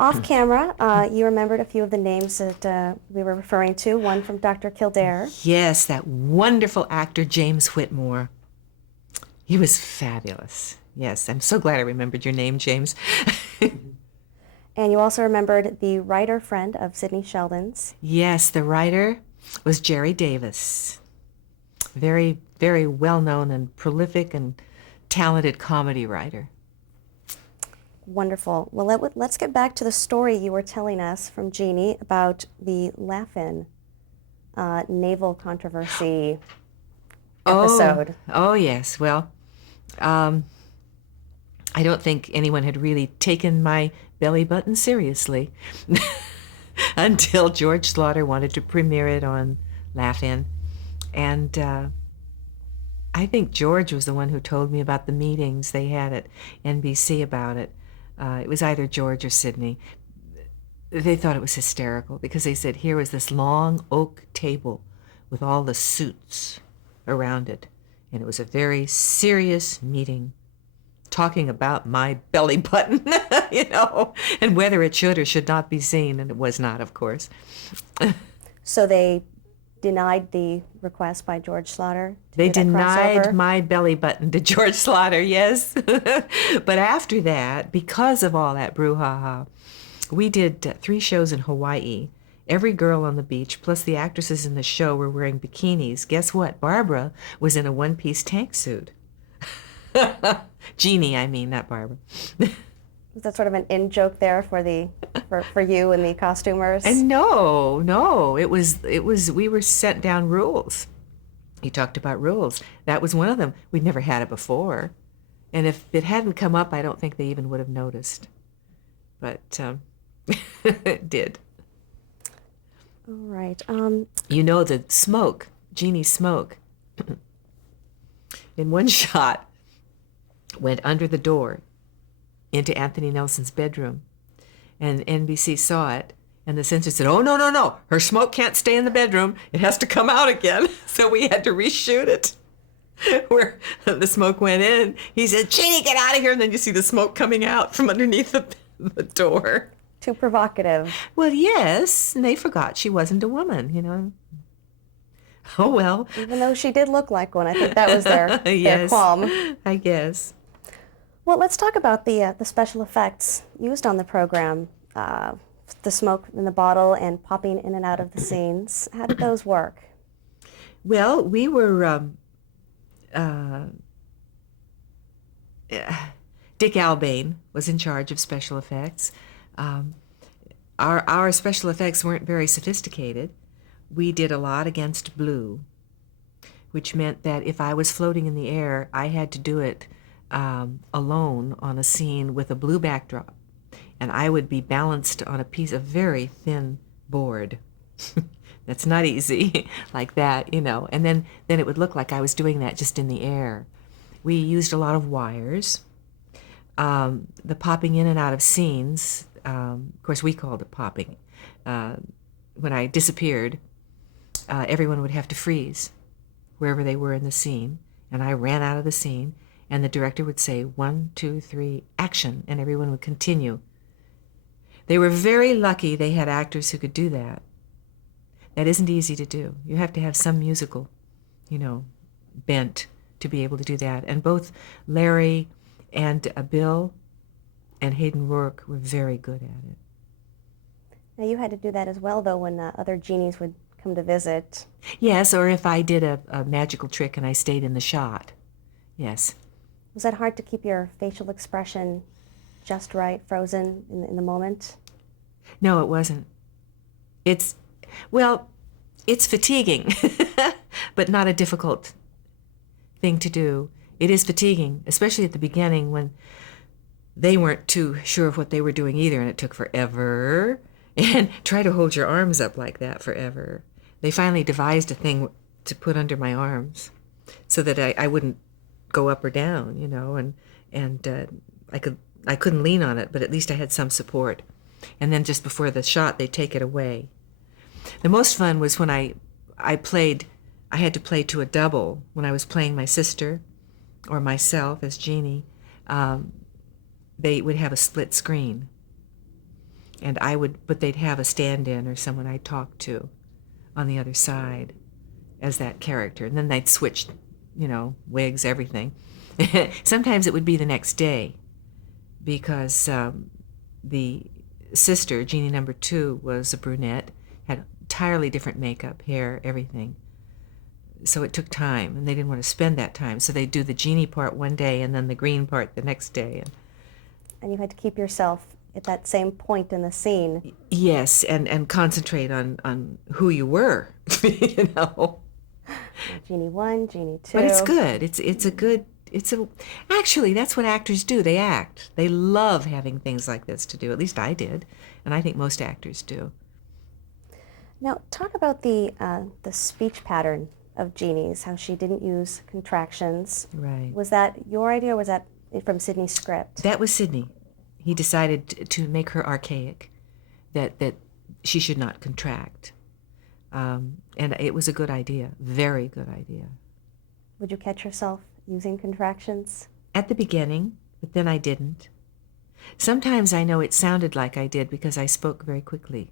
Off camera, you remembered a few of the names that we were referring to, one from Dr. Kildare. Yes, that wonderful actor James Whitmore. He was fabulous. Yes, I'm so glad I remembered your name, James. And you also remembered the writer friend of Sidney Sheldon's. Yes, the writer was Jerry Davis. Very, very well-known and prolific and talented comedy writer. Wonderful. Well, let's get back to the story you were telling us from Jeannie about the Laugh-In naval controversy episode. Oh, yes. Well, I don't think anyone had really taken my belly button seriously until George Slaughter wanted to premiere it on Laugh-In. And I think George was the one who told me about the meetings they had at NBC about it. It was either George or Sidney. They thought it was hysterical because they said here was this long oak table with all the suits around it. And it was a very serious meeting talking about my belly button, and whether it should or should not be seen. And it was not, of course. So they denied the request by George Slaughter? They denied my belly button to George Slaughter, yes. But after that, because of all that brouhaha, we did 3 shows in Hawaii. Every girl on the beach, plus the actresses in the show, were wearing bikinis. Guess what? Barbara was in a one-piece tank suit. Jeannie, I mean, not Barbara. Was that sort of an in-joke there for you and the costumers? And no, it was we were set down rules. He talked about rules. That was one of them. We'd never had it before. And if it hadn't come up, I don't think they even would have noticed. But it did. All right. The smoke, Jeannie's smoke, in one shot went under the door into Anthony Nelson's bedroom. And NBC saw it, and the censor said, oh, no, her smoke can't stay in the bedroom. It has to come out again. So we had to reshoot it. Where the smoke went in, he said, Jeannie, get out of here. And then you see the smoke coming out from underneath the door. Too provocative. Well, yes, and they forgot she wasn't a woman, Oh, well. Even though she did look like one, I think that was their qualm. I guess. Well, let's talk about the special effects used on the program. The smoke in the bottle and popping in and out of the scenes. How did those work? Well, we were... Dick Albane was in charge of special effects. Our special effects weren't very sophisticated. We did a lot against blue, which meant that if I was floating in the air, I had to do it alone on a scene with a blue backdrop, and I would be balanced on a piece of very thin board. That's not easy, like that, and then it would look like I was doing that just in the air. We used a lot of wires. The popping in and out of scenes, of course we called it popping. When I disappeared, everyone would have to freeze wherever they were in the scene, and I ran out of the scene, and the director would say, 1, 2, 3, action, and everyone would continue. They were very lucky they had actors who could do that. That isn't easy to do. You have to have some musical, bent to be able to do that. And both Larry and Bill and Hayden Rourke were very good at it. Now you had to do that as well, though, when other genies would come to visit. Yes, or if I did a magical trick and I stayed in the shot. Yes. Was that hard to keep your facial expression just right, frozen in the moment? No, it wasn't. It's fatiguing, but not a difficult thing to do. It is fatiguing, especially at the beginning when they weren't too sure of what they were doing either, and it took forever. And try to hold your arms up like that forever. They finally devised a thing to put under my arms so that I wouldn't go up or down, and I couldn't lean on it, but at least I had some support. And then just before the shot, they take it away. The most fun was when I had to play to a double when I was playing my sister or myself as Jeannie. They would have a split screen. And but they'd have a stand-in or someone I'd talk to on the other side as that character. And then they'd switch, wigs, everything. Sometimes it would be the next day because the sister, Jeannie number 2, was a brunette, had entirely different makeup, hair, everything. So it took time, and they didn't want to spend that time. So they'd do the Jeannie part one day and then the green part the next day. And you had to keep yourself at that same point in the scene. Yes, and concentrate on who you were, Jeannie 1, Jeannie 2. But it's good. Actually, that's what actors do. They act. They love having things like this to do. At least I did, and I think most actors do. Now, talk about the speech pattern of Jeannie's, how she didn't use contractions. Right. Was that your idea, or was that from Sidney's script? That was Sidney. He decided to make her archaic, that she should not contract. And it was a good idea, very good idea. Would you catch yourself using contractions? At the beginning, but then I didn't. Sometimes I know it sounded like I did because I spoke very quickly.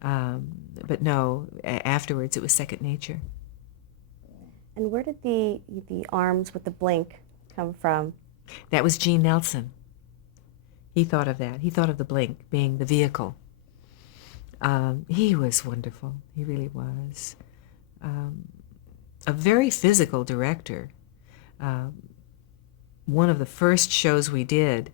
But no, afterwards it was second nature. And where did the arms with the blink come from? That was Gene Nelson. He thought of that. He thought of the blink being the vehicle. He was wonderful. He really was. A very physical director. One of the first shows we did,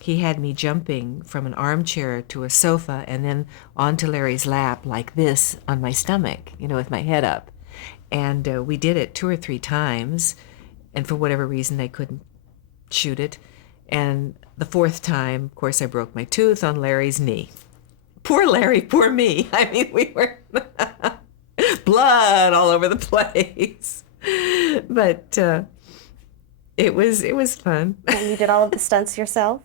he had me jumping from an armchair to a sofa and then onto Larry's lap like this on my stomach, with my head up. And we did it 2 or 3 times, and for whatever reason they couldn't shoot it. And the 4th time, of course, I broke my tooth on Larry's knee. Poor Larry, poor me. I mean, we were blood all over the place. But it was fun. And you did all of the stunts yourself?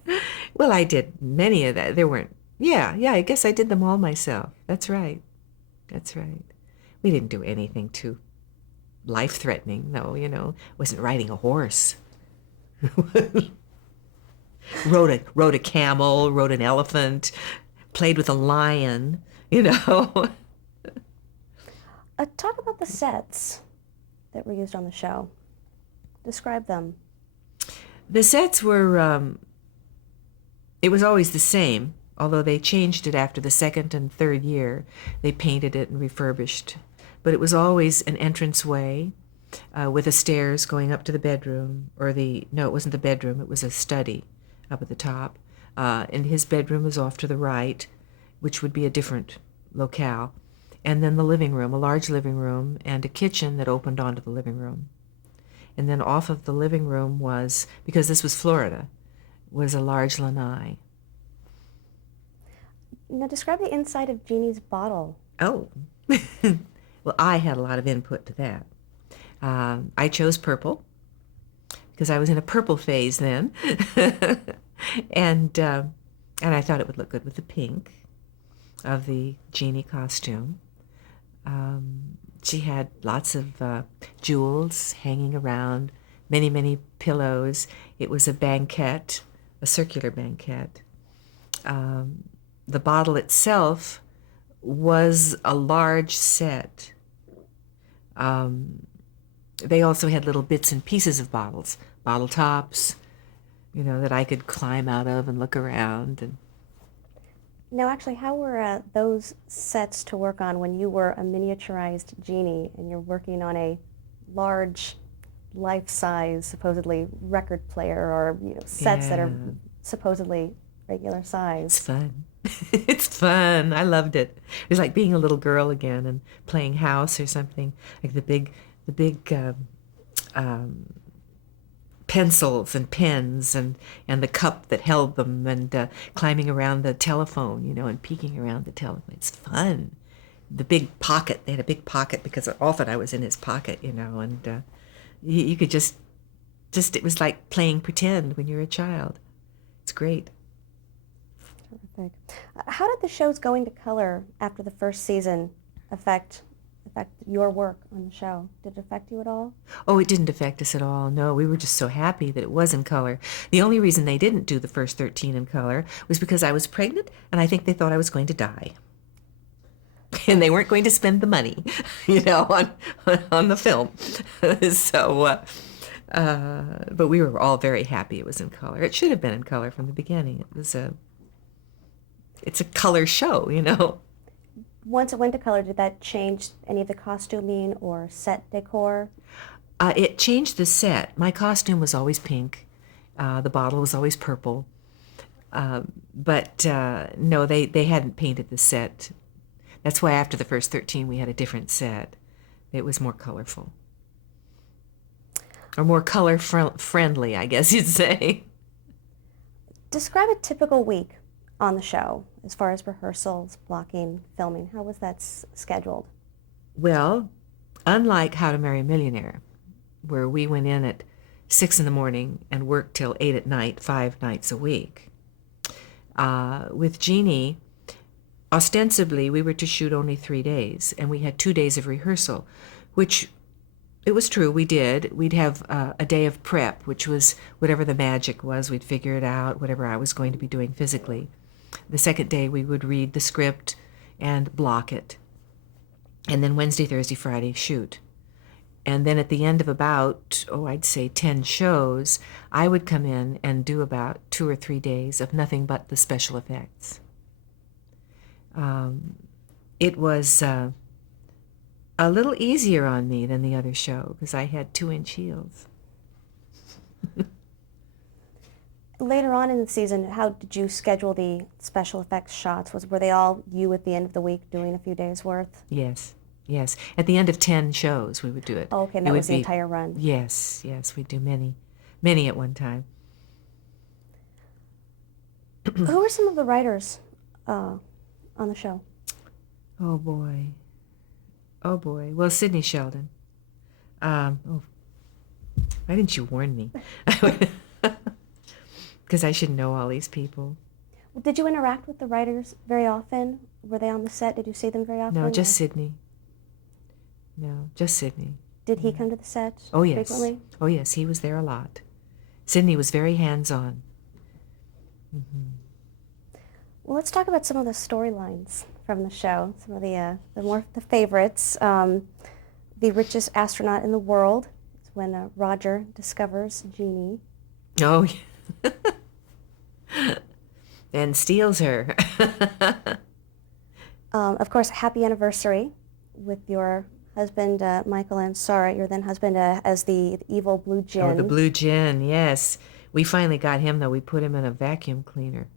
Well, I did many of that. There weren't. Yeah, I guess I did them all myself. That's right. We didn't do anything too life-threatening, no, wasn't riding a horse. Rode a camel, rode an elephant, played with a lion, Talk about the sets that were used on the show. Describe them. The sets were, it was always the same, although they changed it after the 2nd and 3rd year. They painted it and refurbished. But it was always an entranceway with a stairs going up to the bedroom, no, it wasn't the bedroom, it was a study up at the top. And his bedroom was off to the right, which would be a different locale. And then the living room, a large living room, and a kitchen that opened onto the living room. And then off of the living room was, because this was Florida, was a large lanai. Now describe the inside of Jeannie's bottle. Oh, well, I had a lot of input to that. I chose purple because I was in a purple phase then, and I thought it would look good with the pink of the Jeannie costume. She had lots of jewels hanging around, many, many pillows. It was a banquette, a circular banquette. The bottle itself was a large set. They also had little bits and pieces of bottles, bottle tops, that I could climb out of and look around. And now, actually, how were those sets to work on when you were a miniaturized Jeannie and you're working on a large, life-size, supposedly record player, or sets that are supposedly regular size? It's fun. It's fun. I loved it. It was like being a little girl again and playing house or something. Like the big pencils and pens and the cup that held them, and climbing around the telephone, and peeking around the telephone. It's fun. The big pocket. They had a big pocket because often I was in his pocket, and you could just it was like playing pretend when you're a child. It's great. Terrific. How did the show's going to color after the first season affect affect your work on the show? Did it affect you at all? Oh, it didn't affect us at all. No, we were just so happy that it was in color. The only reason they didn't do the first 13 in color was because I was pregnant, and I think they thought I was going to die. And they weren't going to spend the money, on the film. So, but we were all very happy it was in color. It should have been in color from the beginning. It's a color show. Once it went to color, did that change any of the costuming or set decor? It changed the set. My costume was always pink. The bottle was always purple. But no, they hadn't painted the set. That's why after the first 13 we had a different set. It was more colorful. Or more color friendly, I guess you'd say. Describe a typical week on the show as far as rehearsals, blocking, filming. How was that scheduled? Well, unlike How to Marry a Millionaire, where we went in at 6 in the morning and worked till 8 at night, 5 nights a week, with Jeannie, ostensibly we were to shoot only 3 days, and we had 2 days of rehearsal, which it was true, we did. We'd have a day of prep, which was whatever the magic was. We'd figure it out, whatever I was going to be doing physically. The second day we would read the script and block it. And then Wednesday, Thursday, Friday, shoot. And then at the end of about, I'd say 10 shows, I would come in and do about 2 or 3 days of nothing but the special effects. It was a little easier on me than the other show because I had 2-inch heels. Later on in the season, how did you schedule the special effects shots? Were they all you at the end of the week doing a few days worth? Yes. At the end of 10 shows, we would do it. Oh, okay, and that was the entire run. Yes, we'd do many at one time. Who were some of the writers on the show? Oh boy. Well, Sidney Sheldon. Why didn't you warn me? Because I should know all these people. Did you interact with the writers very often? Were they on the set? Did you see them very often? No, just Sidney. No, just Sidney. Did he come to the set frequently? Oh, yes, he was there a lot. Sidney was very hands-on. Mm-hmm. Well, let's talk about some of the storylines from the show, some of the favorites. The richest astronaut in the world is when Roger discovers Jeannie. Oh, yeah. And steals her. Of course, happy anniversary with your husband, Michael Ansara, your then husband, as the evil blue djinn. Oh, the blue djinn, yes. We finally got him, though. We put him in a vacuum cleaner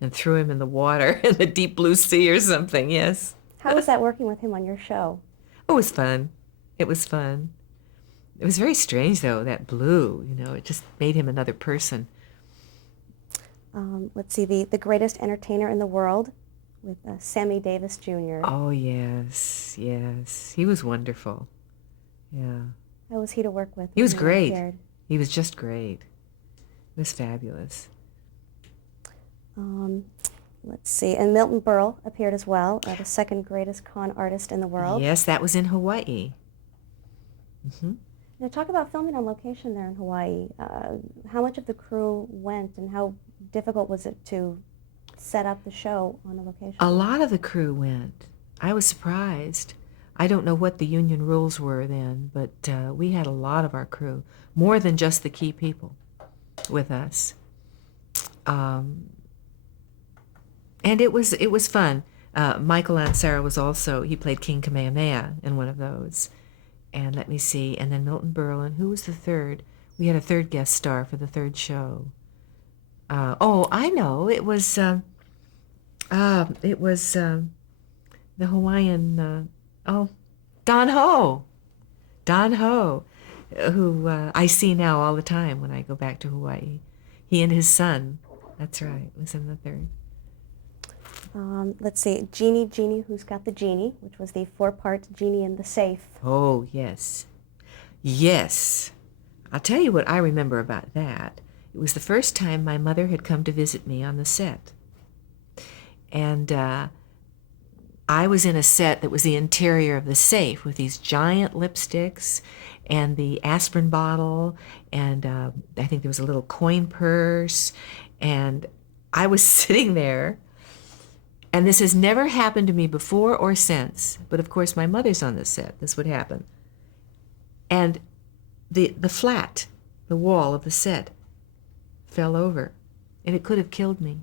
and threw him in the water in the deep blue sea or something, yes. How was that working with him on your show? Oh, it was fun. It was very strange, though, that blue, it just made him another person. Let's see, the greatest entertainer in the world with Sammy Davis Jr. Oh, yes. He was wonderful. Yeah. How was he to work with? He was great. He was just great. It was fabulous. Let's see, and Milton Berle appeared as well, the second greatest con artist in the world. Yes, that was in Hawaii. Mm-hmm. Now talk about filming on location there in Hawaii. How much of the crew went and how difficult was it to set up the show on a location? A lot of the crew went. I was surprised. I don't know what the union rules were then, but we had a lot of our crew, more than just the key people with us. And it was fun. Michael Ansara was also, he played King Kamehameha in one of those. And let me see, and then Milton Berle, and who was the third? We had a third guest star for the third show. I know, it was the Hawaiian, Don Ho. Don Ho, who I see now all the time when I go back to Hawaii. He and his son, that's right, was in the third. Let's see, Genie, Who's Got the Genie, which was the 4-part Genie in the Safe. Oh, yes. Yes. I'll tell you what I remember about that. It was the first time my mother had come to visit me on the set. And I was in a set that was the interior of the safe with these giant lipsticks and the aspirin bottle, and I think there was a little coin purse, and I was sitting there, and this has never happened to me before or since, but of course my mother's on the set. This would happen. And the flat, the wall of the set, fell over, and it could have killed me.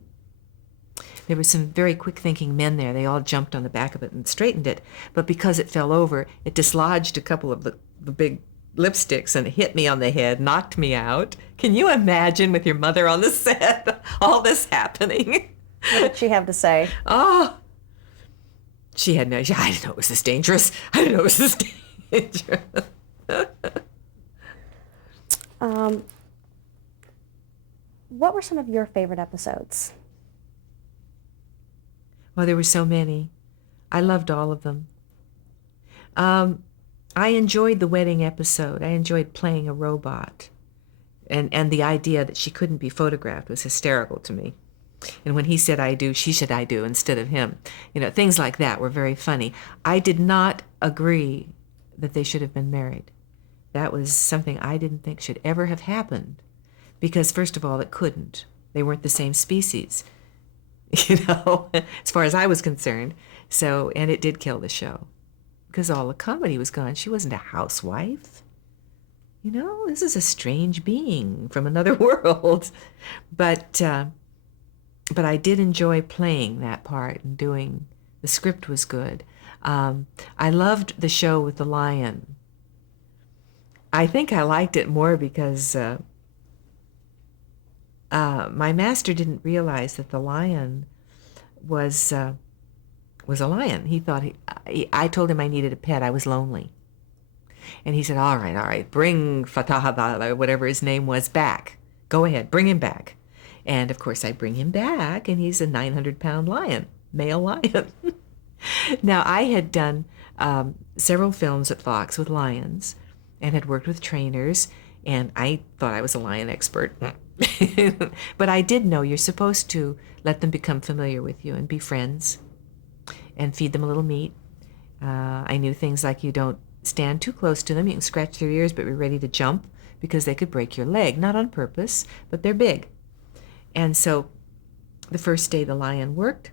There were some very quick-thinking men there. They all jumped on the back of it and straightened it. But because it fell over, it dislodged a couple of the big lipsticks and hit me on the head, knocked me out. Can you imagine with your mother on the set, all this happening? What did she have to say? Oh, she had no, I didn't know it was this dangerous. I didn't know it was this dangerous. What were some of your favorite episodes? Well, there were so many. I loved all of them. I enjoyed the wedding episode. I enjoyed playing a robot. And the idea that she couldn't be photographed was hysterical to me. And when he said I do, she said I do instead of him. You know, things like that were very funny. I did not agree that they should have been married. That was something I didn't think should ever have happened. Because, first of all, it couldn't. They weren't the same species, you know, as far as I was concerned. So, and it did kill the show because all the comedy was gone. She wasn't a housewife. You know, this is a strange being from another world. But I did enjoy playing that part and doing, the script was good. I loved the show with the lion. I think I liked it more because my master didn't realize that the lion was a lion. He thought I told him I needed a pet. I was lonely. And he said, all right, bring Fatah, or whatever his name was, back. Go ahead, bring him back. And of course I bring him back, and he's a 900-pound lion, male lion. Now, I had done several films at Fox with lions and had worked with trainers, and I thought I was a lion expert. But I did know you're supposed to let them become familiar with you and be friends and feed them a little meat. I knew things like you don't stand too close to them. You can scratch their ears, but be ready to jump because they could break your leg. Not on purpose, but they're big. And so the first day the lion worked,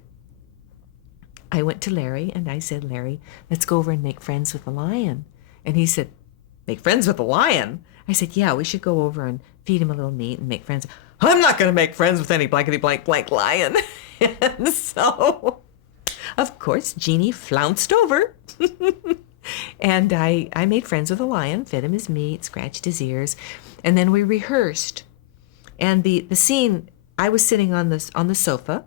I went to Larry and I said, Larry, let's go over and make friends with the lion. And he said, make friends with the lion? I said, yeah, we should go over and feed him a little meat and make friends. I'm not going to make friends with any blankety blank blank lion. And so, of course, Jeannie flounced over. And I made friends with the lion, fed him his meat, scratched his ears, and then we rehearsed. And the scene, I was sitting on the sofa,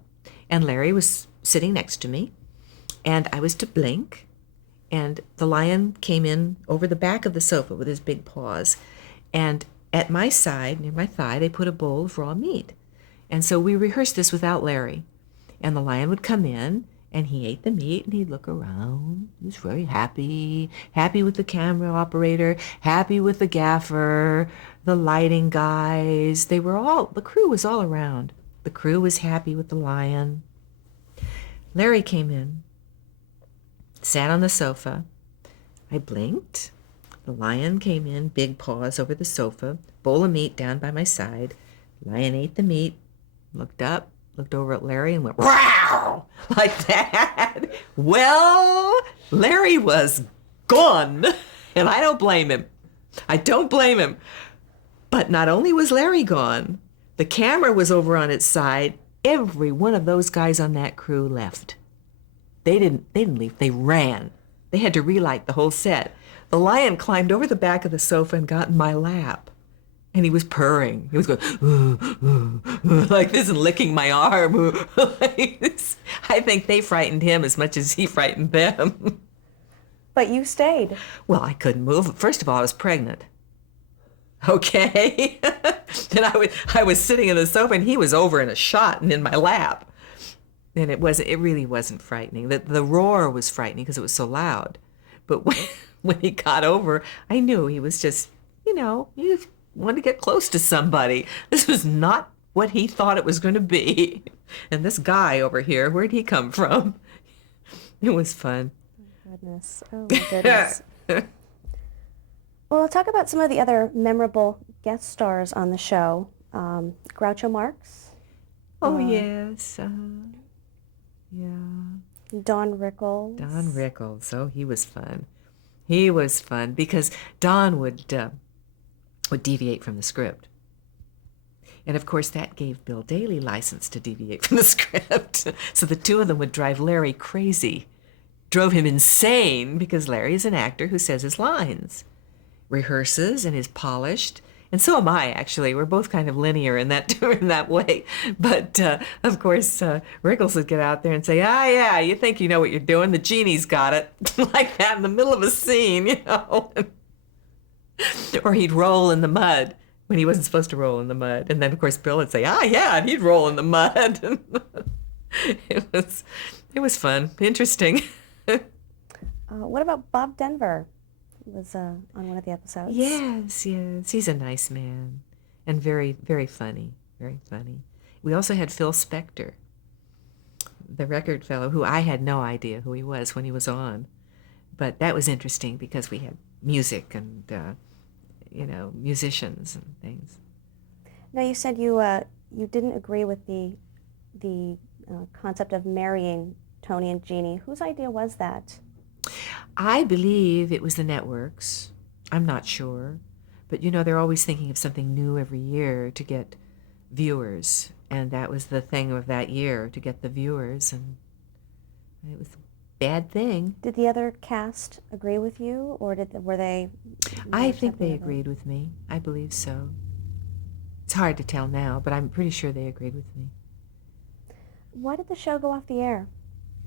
and Larry was sitting next to me, and I was to blink, and the lion came in over the back of the sofa with his big paws, and at my side, near my thigh, they put a bowl of raw meat. And so we rehearsed this without Larry, and the lion would come in, and he ate the meat, and he'd look around. He was very happy with the camera operator, happy with the gaffer, the lighting guys. The crew was all around. The crew was happy with the lion. Larry came in, sat on the sofa. I blinked. The lion came in, big paws over the sofa, bowl of meat down by my side. Lion ate the meat, looked up, looked over at Larry and went, wow, like that. Well, Larry was gone, and I don't blame him. I don't blame him. But not only was Larry gone, the camera was over on its side. Every one of those guys on that crew left. They didn't leave. They ran. They had to relight the whole set. The lion climbed over the back of the sofa and got in my lap. And he was purring. He was going, like this and licking my arm. Like this. I think they frightened him as much as he frightened them. But you stayed. Well, I couldn't move. First of all, I was pregnant. Okay? And I was sitting in the sofa, and he was over in a shot and in my lap. And it really wasn't frightening. The roar was frightening because it was so loud. But when he got over, I knew he was just, he wanted to get close to somebody. This was not what he thought it was going to be. And this guy over here, where'd he come from? It was fun. Goodness. Oh my goodness. Well, let's talk about some of the other memorable guest stars on the show. Groucho Marx, Oh, uh, yes. Yeah. Don Don Rickles. Rickles. Oh, he was fun. He was fun because Don would deviate from the script. And of course, that gave Bill Daly license to deviate from the script. So the two of them would drive Larry crazy, drove him insane because Larry is an actor who says his lines, rehearses, and is polished. And so am I, actually. We're both kind of linear in that in that way. But of course, Rickles would get out there and say, "Ah, yeah, you think you know what you're doing? The genie's got it," like that in the middle of a scene, you know. Or he'd roll in the mud when he wasn't supposed to roll in the mud. And then, of course, Bill would say, "Ah, yeah," and he'd roll in the mud. it was, it was fun, interesting. What about Bob Denver? He was on one of the episodes. Yes, yes, he's a nice man, and very, very funny, very funny. We also had Phil Spector, the record fellow, who I had no idea who he was when he was on, but that was interesting because we had music and musicians and things. Now you said you didn't agree with the concept of marrying Tony and Jeannie. Whose idea was that? I believe it was the networks. I'm not sure. But they're always thinking of something new every year to get viewers. And that was the thing of that year, to get the viewers. And it was a bad thing. Did the other cast agree with you, or were they? I think they agreed with me. I believe so. It's hard to tell now, but I'm pretty sure they agreed with me. Why did the show go off the air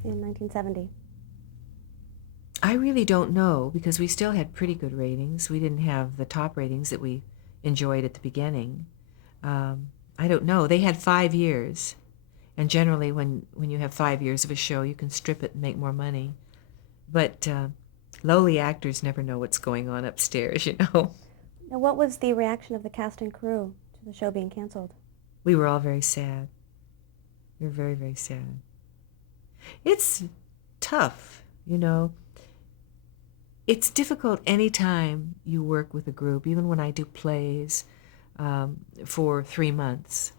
in 1970? I really don't know, because we still had pretty good ratings. We didn't have the top ratings that we enjoyed at the beginning. I don't know. They had 5 years. And generally, when you have 5 years of a show, you can strip it and make more money. But lowly actors never know what's going on upstairs, Now, what was the reaction of the cast and crew to the show being canceled? We were all very sad. We were very, very sad. It's tough, It's difficult any time you work with a group, even when I do plays for 3 months,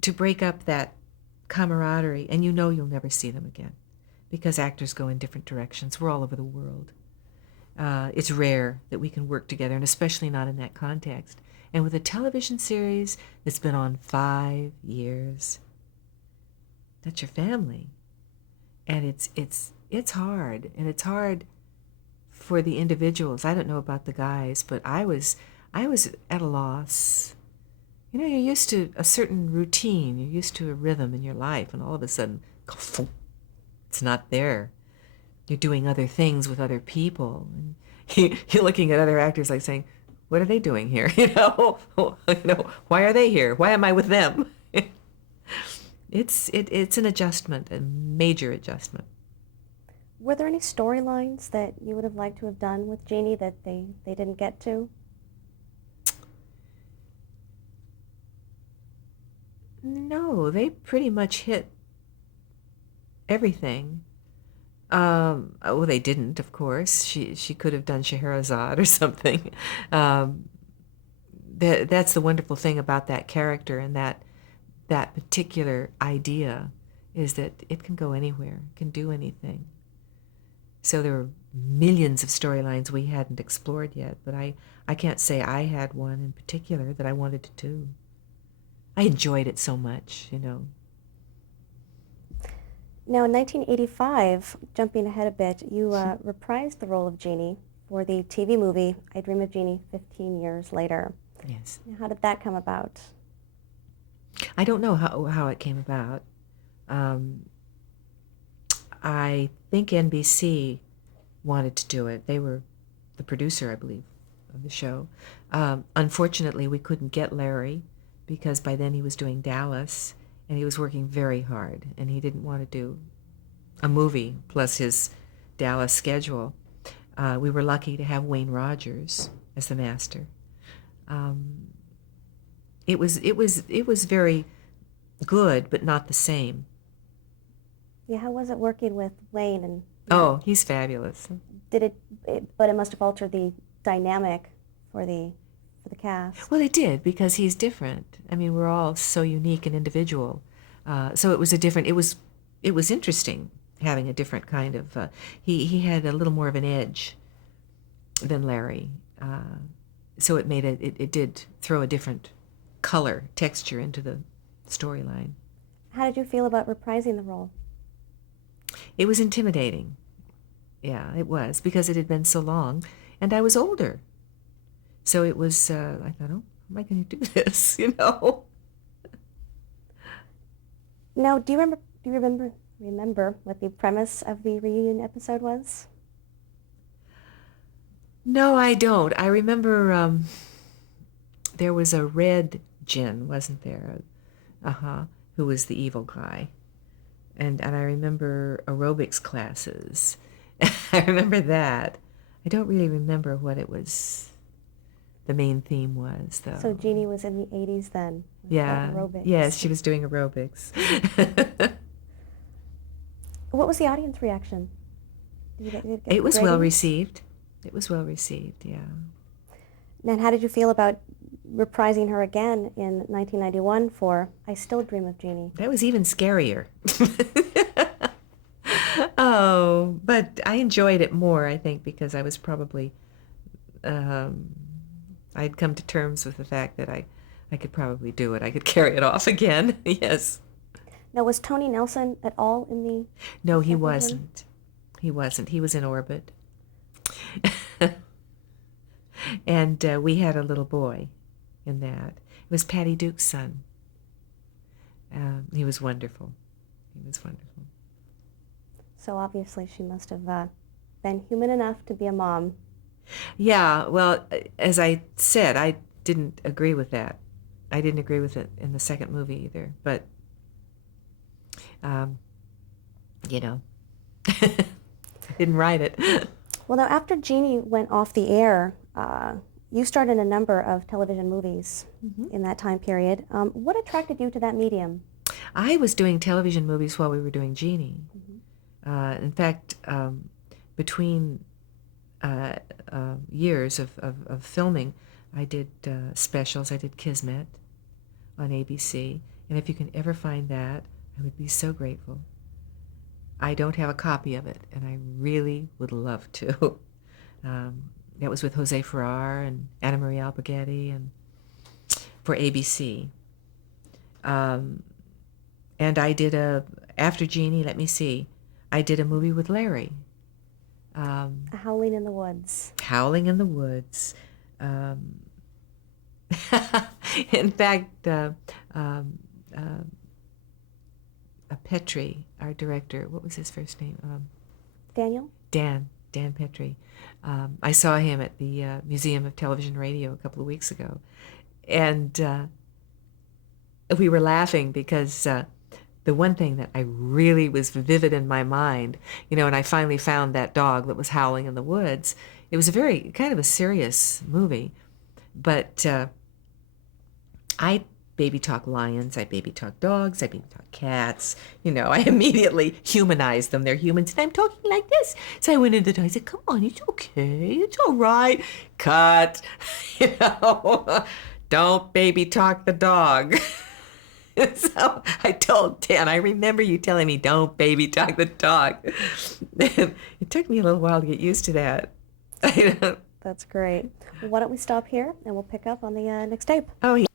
to break up that camaraderie, and you'll never see them again because actors go in different directions. We're all over the world. It's rare that we can work together, and especially not in that context. And with a television series that's been on 5 years, that's your family. And it's hard, and it's hard for the individuals. I don't know about the guys, but I was at a loss. You're used to a certain routine, you're used to a rhythm in your life, and all of a sudden, it's not there. You're doing other things with other people, and you're looking at other actors like saying, "What are they doing here? Why are they here? Why am I with them?" It's an adjustment, a major adjustment. Were there any storylines that you would have liked to have done with Jeannie that they didn't get to? No, they pretty much hit everything. Well, they didn't, of course. She could have done Scheherazade or something. That's the wonderful thing about that character and that particular idea, is that it can go anywhere, it can do anything. So there were millions of storylines we hadn't explored yet, but I can't say I had one in particular that I wanted to do. I enjoyed it so much, Now, in 1985, jumping ahead a bit, you reprised the role of Jeannie for the TV movie I Dream of Jeannie 15 years later. Yes. Now, how did that come about? I don't know how it came about. I think NBC wanted to do it. They were the producer, I believe, of the show. Unfortunately, we couldn't get Larry because by then he was doing Dallas, and he was working very hard, and he didn't want to do a movie plus his Dallas schedule. We were lucky to have Wayne Rogers as the master. It was very good, but not the same. Yeah, how was it working with Wayne? And Oh, he's fabulous. but it must have altered the dynamic for the cast. Well, it did because he's different. I mean, we're all so unique and individual. So it was a different. It was interesting having a different kind of. He had a little more of an edge than Larry. So it made it did throw a different color texture into the storyline. How did you feel about reprising the role? It was intimidating. Yeah, it was because it had been so long, and I was older. So it was. I thought, oh, how am I going to do this? You know. Now, do you remember what the premise of the reunion episode was? No, I don't. I remember there was a red djinn, wasn't there? Uh-huh. Who was the evil guy. And I remember aerobics classes. I remember that. I don't really remember what it was, the main theme was, though. So Jeannie was in the 80s then. With Yeah. aerobics. Yes, she was doing aerobics. What was the audience reaction? Did it get It was well ratings? received. It was well received, yeah. And how did you feel about reprising her again in 1991 for I Still Dream of Jeannie? That was even scarier. Oh, but I enjoyed it more, I think, because I was probably, I'd come to terms with the fact that I could probably do it. I could carry it off again. Yes. Now, was Tony Nelson at all in the No, he second one? wasn't. He wasn't. He was in orbit. And we had a little boy in that. It was Patty Duke's son. He was wonderful. He was wonderful. So obviously she must have been human enough to be a mom. Yeah, well, as I said, I didn't agree with that. I didn't agree with it in the second movie either. But, you know, I didn't write it. Well, now after Jeannie went off the air, you starred in a number of television movies in that time period. What attracted you to that medium? I was doing television movies while we were doing Jeannie. In fact, between years of filming, I did specials. I did Kismet on ABC. And if you can ever find that, I would be so grateful. I don't have a copy of it, and I really would love to. That was with Jose Ferrar and Anna Marie Alberghetti and for ABC. And I did after Jeannie, let me see, I did a movie with Larry. Howling in the Woods. Howling in the Woods. In fact, Petrie, our director, what was his first name? Daniel? Dan Petrie. I saw him at the Museum of Television and Radio a couple of weeks ago. And we were laughing because the one thing that I really was vivid in my mind, and I finally found that dog that was howling in the woods. It was a very kind of a serious movie, but I baby talk lions, I baby talk dogs, I baby talk cats. I immediately humanized them. They're humans, and I'm talking like this. So I went into the dog. I said, "Come on, it's okay, it's all right." Cut. Don't baby talk the dog. So I told Dan, I remember you telling me, "Don't baby talk the dog." It took me a little while to get used to that. That's great. Well, why don't we stop here and we'll pick up on the next tape. Oh, yeah.